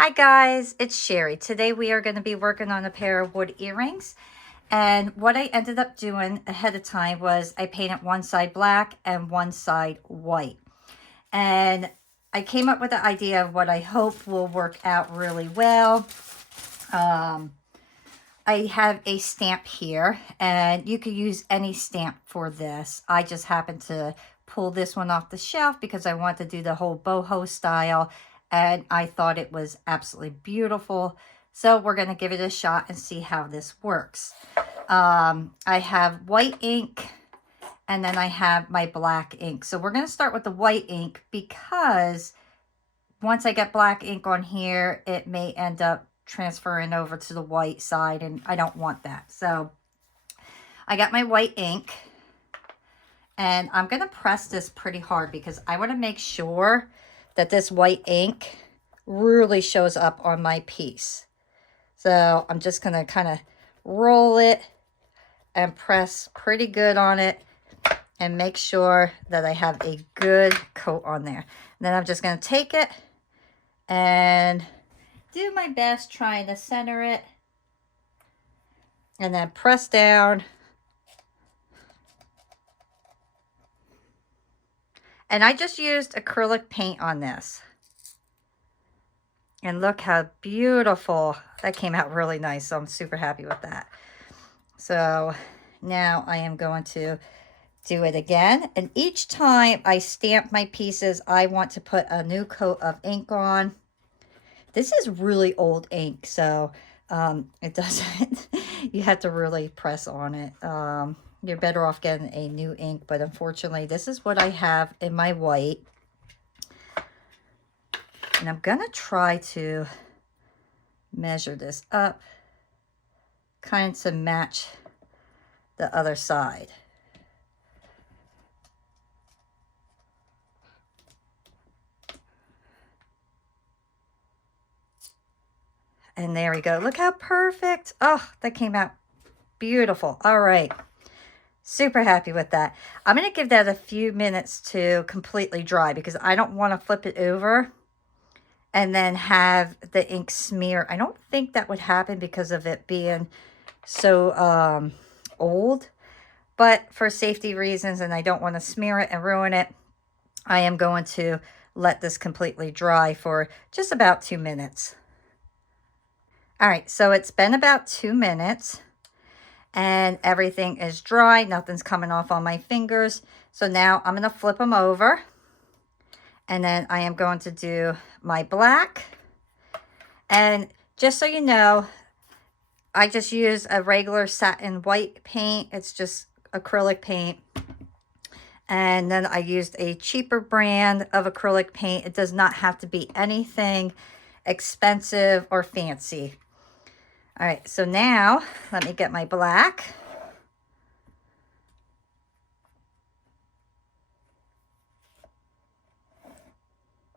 Hi guys, it's Sherry. Today we are going to be working on a pair of wood earrings. And what I ended up doing ahead of time was I painted one side black and one side white. And I came up with the idea of what I hope will work out really well. I have a stamp here, and you could use any stamp for this. I just happened to pull this one off the shelf because I want to do the whole boho style, and I thought it was absolutely beautiful. So we're going to give it a shot and see how this works. I have white ink, and then I have my black ink. So we're going to start with the white ink because once I get black ink on here, it may end up transferring over to the white side, and I don't want that. So I got my white ink, and I'm going to press this pretty hard because I want to make sure that this white ink really shows up on my piece. So I'm just going to kind of roll it and press pretty good on it and make sure that I have a good coat on there. And then I'm just going to take it and do my best trying to center it, and then press down. And I just used acrylic paint on this. And look how beautiful. That came out really nice, so I'm super happy with that. So now I am going to do it again. And each time I stamp my pieces, I want to put a new coat of ink on. This is really old ink, so it doesn't, you have to really press on it. You're better off getting a new ink, but unfortunately, this is what I have in my white. And I'm going to try to measure this up, kind of to match the other side. And there we go. Look how perfect. Oh, that came out beautiful. All right. Super happy with that. I'm going to give that a few minutes to completely dry because I don't want to flip it over and then have the ink smear. I don't think that would happen because of it being so old. But for safety reasons, and I don't want to smear it and ruin it, I am going to let this completely dry for just about 2 minutes. All right, so it's been about 2 minutes and everything is dry. Nothing's coming off on my fingers. So now I'm going to flip them over, and then I am going to do my black. And just so you know, I just use a regular satin white paint. It's just acrylic paint. And then I used a cheaper brand of acrylic paint. It does not have to be anything expensive or fancy. All right, so now let me get my black.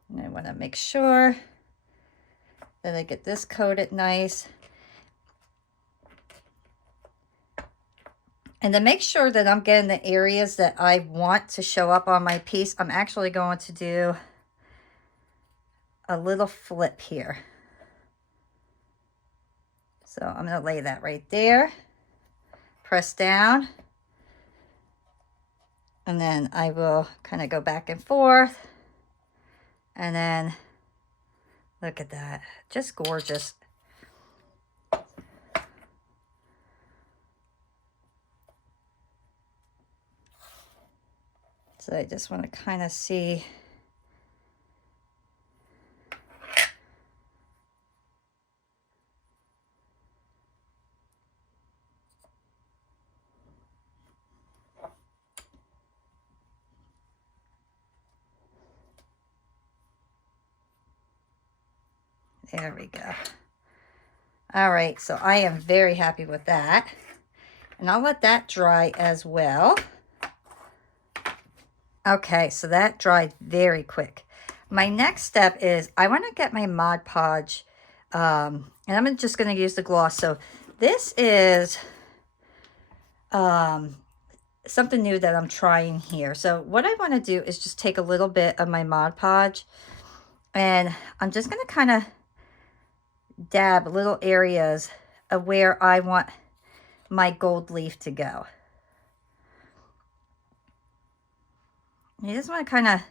And I want to make sure that I get this coated nice. And to make sure that I'm getting the areas that I want to show up on my piece, I'm actually going to do a little flip here. So I'm going to lay that right there, press down, and then I will kind of go back and forth. And then look at that, just gorgeous. So I just want to kind of see. There we go. All right, so I am very happy with that. And I'll let that dry as well. Okay, so that dried very quick. My next step is I want to get my Mod Podge, and I'm just going to use the gloss. So this is something new that I'm trying here. So what I want to do is just take a little bit of my Mod Podge, and I'm just going to kind of dab little areas of where I want my gold leaf to go. You just want to kind of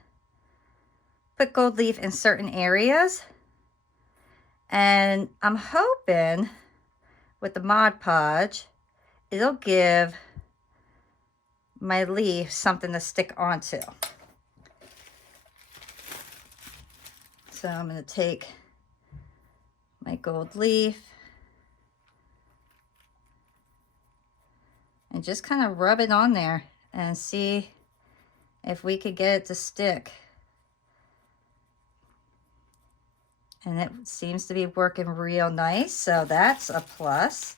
put gold leaf in certain areas. And I'm hoping with the Mod Podge, it'll give my leaf something to stick onto. So I'm going to take my gold leaf and just kind of rub it on there and see if we could get it to stick. And it seems to be working real nice, so that's a plus.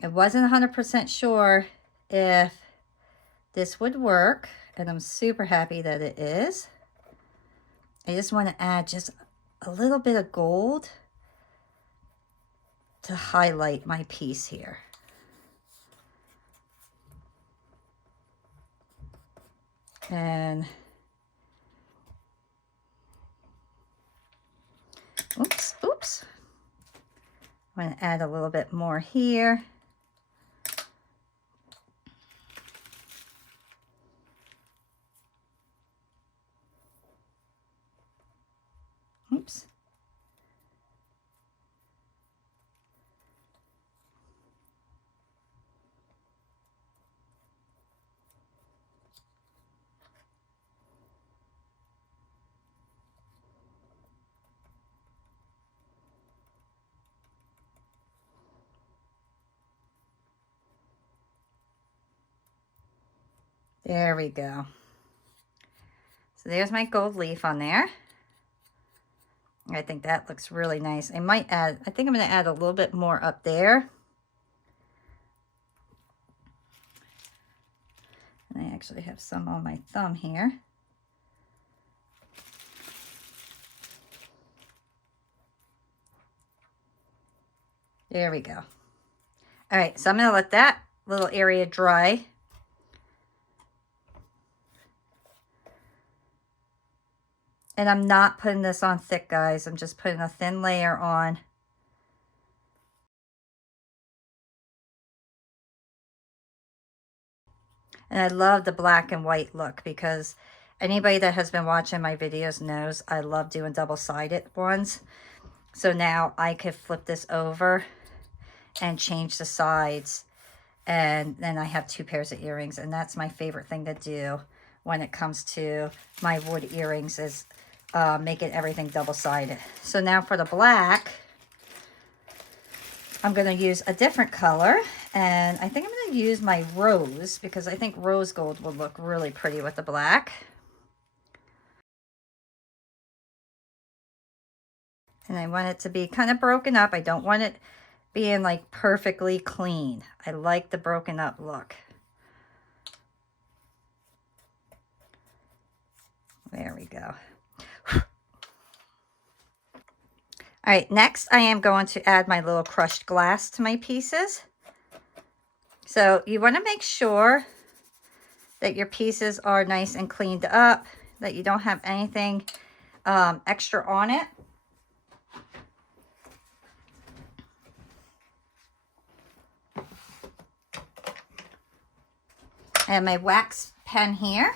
I wasn't 100% sure if this would work, and I'm super happy that it is. I just want to add just a little bit of gold to highlight my piece here. And oops. I'm going to add a little bit more here. Oops. There we go. So there's my gold leaf on there. I think that looks really nice. I think I'm going to add a little bit more up there. And I actually have some on my thumb here. There we go. All right, so I'm going to let that little area dry. And I'm not putting this on thick, guys. I'm just putting a thin layer on. And I love the black and white look because anybody that has been watching my videos knows I love doing double-sided ones. So now I could flip this over and change the sides. And then I have 2 pairs of earrings. And that's my favorite thing to do when it comes to my wood earrings is making everything double-sided. So now for the black, I'm going to use a different color. And I think I'm going to use my rose because I think rose gold will look really pretty with the black. And I want it to be kind of broken up. I don't want it being like perfectly clean. I like the broken up look. There we go. All right, next I am going to add my little crushed glass to my pieces. So you want to make sure that your pieces are nice and cleaned up, that you don't have anything extra on it. I have my wax pen here.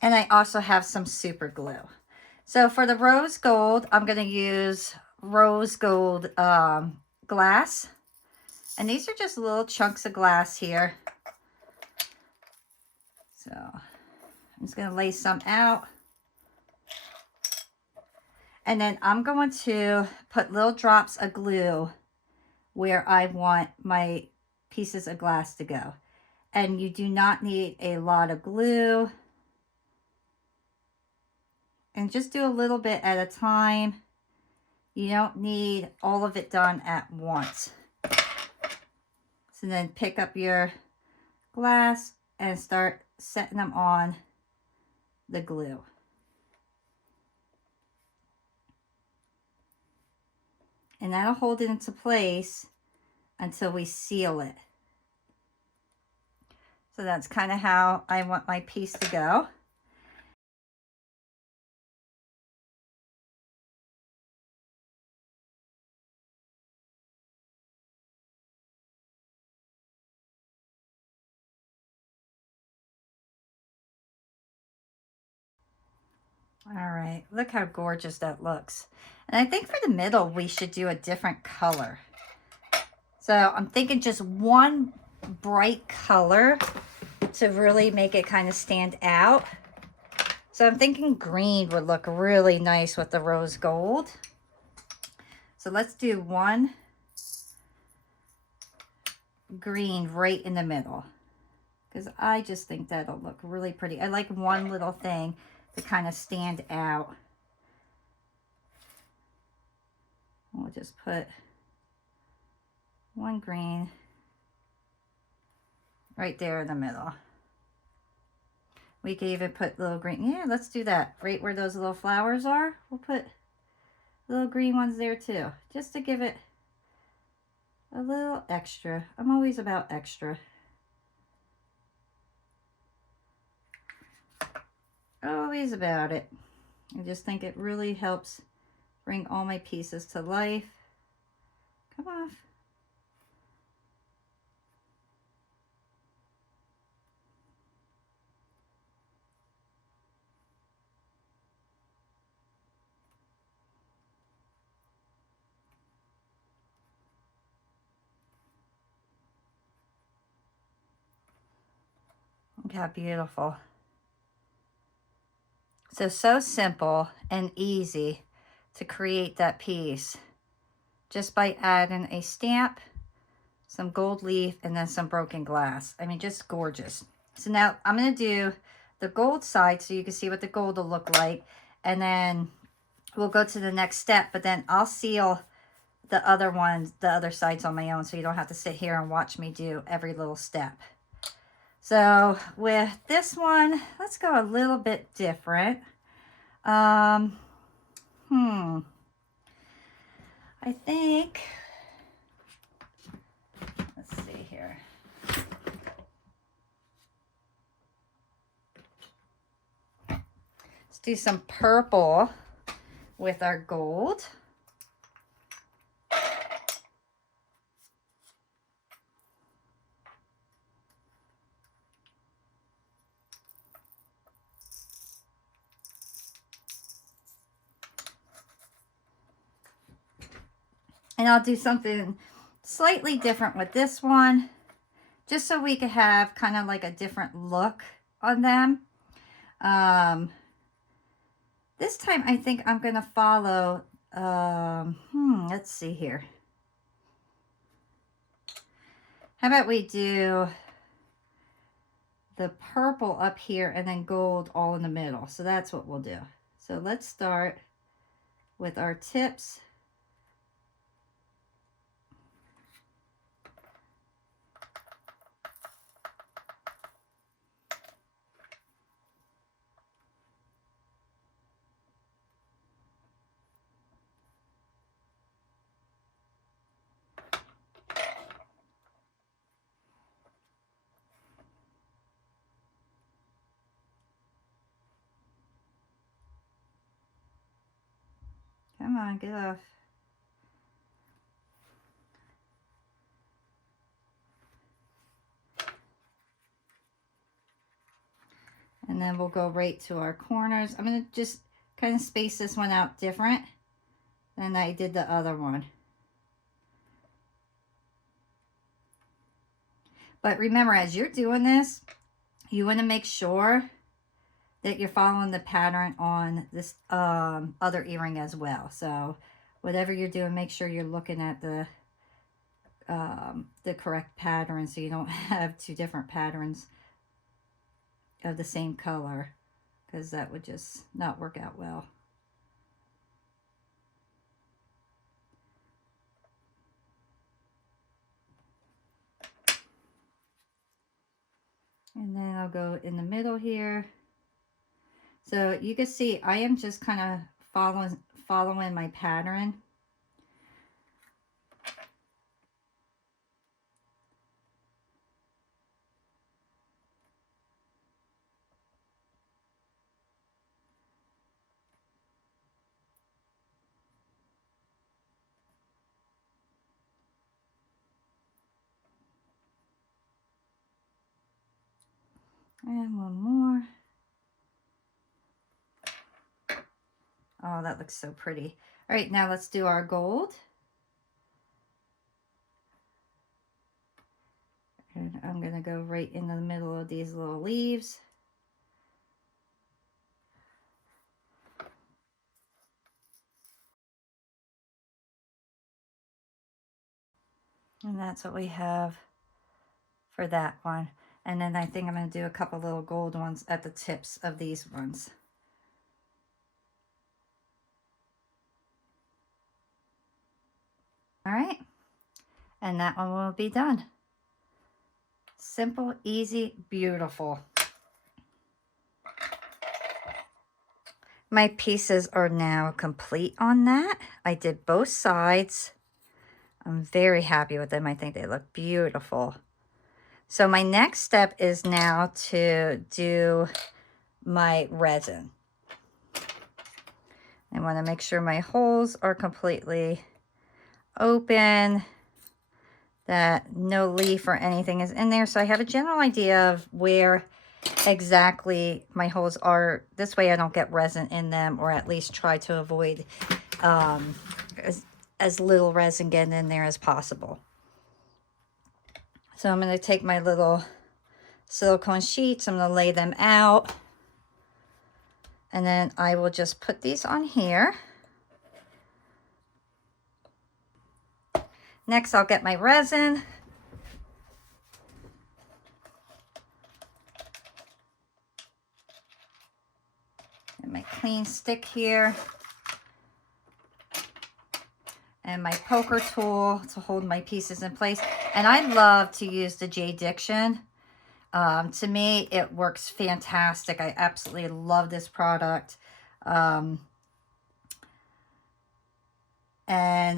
And I also have some super glue. So for the rose gold, I'm going to use rose gold glass. And these are just little chunks of glass here. So I'm just going to lay some out. And then I'm going to put little drops of glue where I want my pieces of glass to go. And you do not need a lot of glue. And just do a little bit at a time. You don't need all of it done at once. So then pick up your glass and start setting them on the glue. And that'll hold it into place until we seal it. So that's kind of how I want my piece to go. All right, look how gorgeous that looks. And I think for the middle, we should do a different color. So I'm thinking just one bright color to really make it kind of stand out. So I'm thinking green would look really nice with the rose gold. So let's do one green right in the middle, because I just think that'll look really pretty. I like one little thing to kind of stand out. We'll just put one green right there in the middle. We could even put little green. Yeah, let's do that. Right where those little flowers are, we'll put little green ones there too, just to give it a little extra. I'm always about extra. Always about it. I just think it really helps bring all my pieces to life. Come off. Look how beautiful. So simple and easy to create that piece just by adding a stamp, some gold leaf, and then some broken glass. I mean, just gorgeous. So now I'm going to do the gold side so you can see what the gold will look like. And then we'll go to the next step, but then I'll seal the other ones, the other sides on my own, so you don't have to sit here and watch me do every little step. So with this one, let's go a little bit different. I think, let's see here. Let's do some purple with our gold. And I'll do something slightly different with this one, just so we could have kind of like a different look on them. This time I think I'm going to follow, let's see here. How about we do the purple up here and then gold all in the middle. So that's what we'll do. So let's start with our tips. Come on, get off. And then we'll go right to our corners. I'm going to just kind of space this one out different than I did the other one. But remember, as you're doing this, you want to make sure that you're following the pattern on this other earring as well. So whatever you're doing, make sure you're looking at the correct pattern so you don't have two different patterns of the same color, because that would just not work out well. And then I'll go in the middle here. So you can see I am just kind of following my pattern. And one more. Oh, that looks so pretty. All right, now let's do our gold. And I'm gonna go right in the middle of these little leaves. And that's what we have for that one. And then I think I'm going to do a couple little gold ones at the tips of these ones. All right. And that one will be done. Simple, easy, beautiful. My pieces are now complete on that. I did both sides. I'm very happy with them. I think they look beautiful. So my next step is now to do my resin. I want to make sure my holes are completely open, that no leaf or anything is in there. So I have a general idea of where exactly my holes are. This way I don't get resin in them, or at least try to avoid as little resin getting in there as possible. So I'm going to take my little silicone sheets, I'm going to lay them out, and then I will just put these on here. Next, I'll get my resin. And my clean stick here. And my poker tool to hold my pieces in place. And I love to use the J-Diction. To me, it works fantastic. I absolutely love this product. And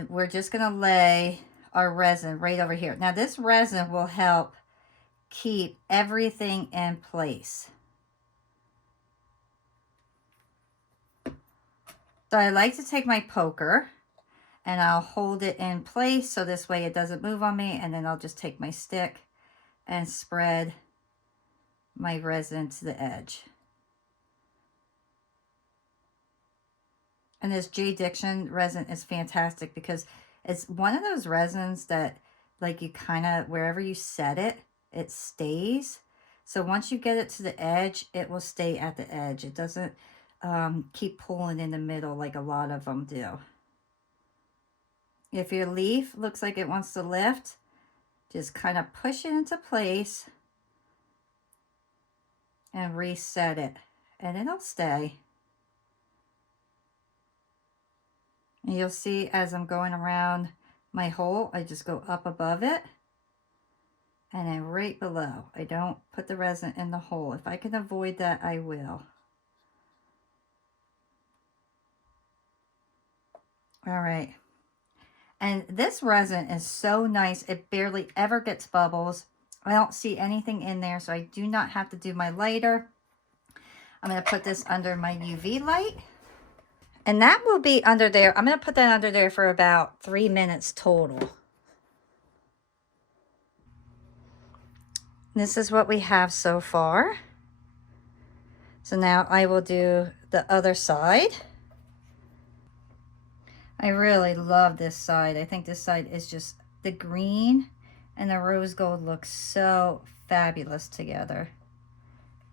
we're just going to lay our resin right over here. Now, this resin will help keep everything in place. So I like to take my poker and I'll hold it in place so this way it doesn't move on me, and then I'll just take my stick and spread my resin to the edge. And this J-Diction resin is fantastic because it's one of those resins that, like, you kind of, wherever you set it, it stays. So once you get it to the edge, it will stay at the edge. It doesn't keep pulling in the middle like a lot of them do. If your leaf looks like it wants to lift, just kind of push it into place and reset it, and it'll stay. And you'll see as I'm going around my hole, I just go up above it and then right below. I don't put the resin in the hole. If I can avoid that, I will. All right. And this resin is so nice. It barely ever gets bubbles. I don't see anything in there, so I do not have to do my lighter. I'm going to put this under my UV light. And that will be under there. I'm going to put that under there for about 3 minutes total. This is what we have so far. So now I will do the other side. I really love this side. I think this side is just, the green and the rose gold look so fabulous together.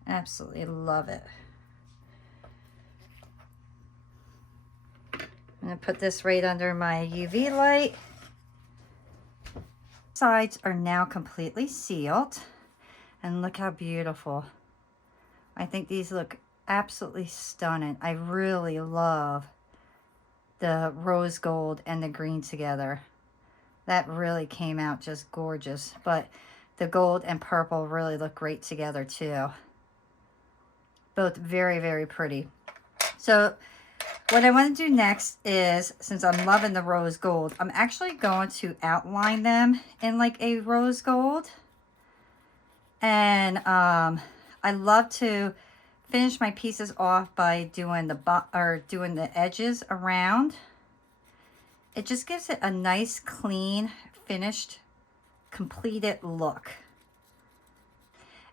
Absolutely love it. I'm going to put this right under my UV light. Sides are now completely sealed. And look how beautiful. I think these look absolutely stunning. I really love the rose gold and the green together. That really came out just gorgeous. But the gold and purple really look great together too. Both very, very pretty. So what I want to do next is, since I'm loving the rose gold, I'm actually going to outline them in like a rose gold. And I love to finish my pieces off by doing the edges around. It just gives it a nice, clean, finished, completed look.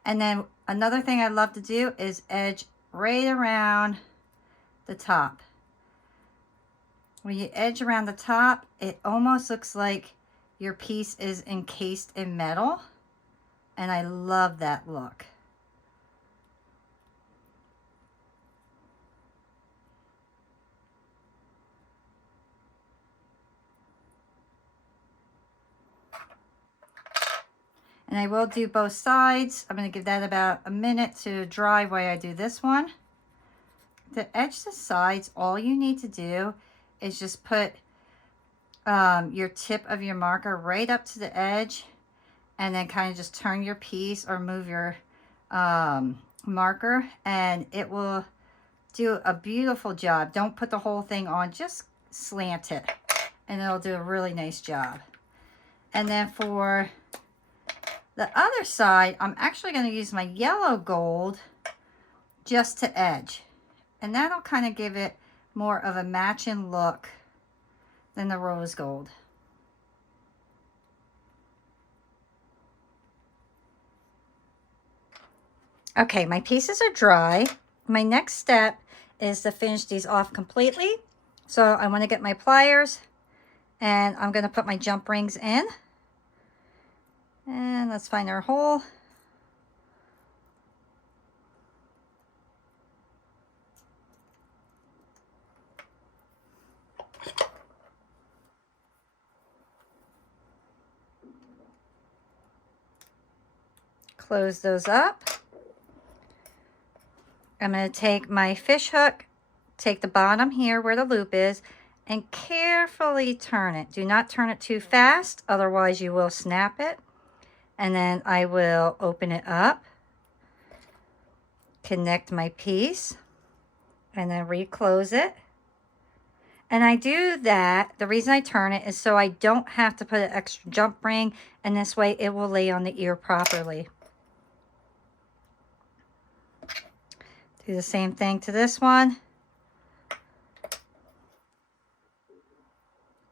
And then another thing I love to do is edge right around the top. when you edge around the top, it almost looks like your piece is encased in metal. And I love that look. And I will do both sides. I'm going to give that about a minute to dry while I do this one. To edge the sides, all you need to do is just put your tip of your marker right up to the edge, and then kind of just turn your piece or move your marker, and it will do a beautiful job. Don't put the whole thing on, just slant it, and it'll do a really nice job. And then for the other side, I'm actually going to use my yellow gold just to edge. And that'll kind of give it more of a matching look than the rose gold. Okay, my pieces are dry. My next step is to finish these off completely. So I want to get my pliers, and I'm going to put my jump rings in. And let's find our hole. Close those up. I'm going to take my fish hook, take the bottom here where the loop is, and carefully turn it. Do not turn it too fast, otherwise you will snap it. And then I will open it up, connect my piece, and then reclose it. And I do that, the reason I turn it is so I don't have to put an extra jump ring, and this way it will lay on the ear properly. Do the same thing to this one.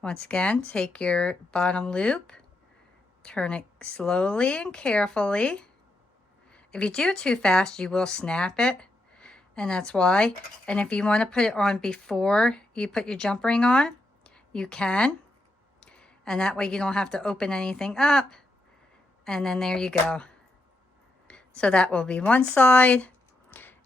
Once again, take your bottom loop, turn it slowly and carefully. If you do it too fast, you will snap it, and that's why. And if you want to put it on before you put your jump ring on, you can. And that way you don't have to open anything up. And then there you go. So that will be one side,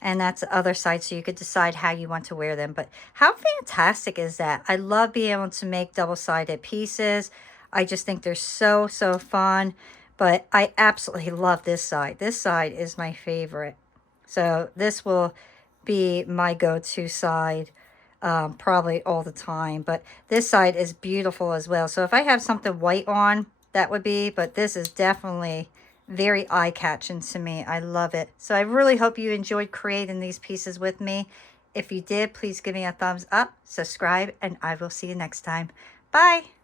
and that's the other side, so you could decide how you want to wear them. But how fantastic is that? I love being able to make double-sided pieces. I just think they're so, so fun. But I absolutely love this side. This side is my favorite. So this will be my go-to side probably all the time. But this side is beautiful as well. So if I have something white on, that would be. But this is definitely very eye-catching to me. I love it. So I really hope you enjoyed creating these pieces with me. If you did, please give me a thumbs up, subscribe, and I will see you next time. Bye!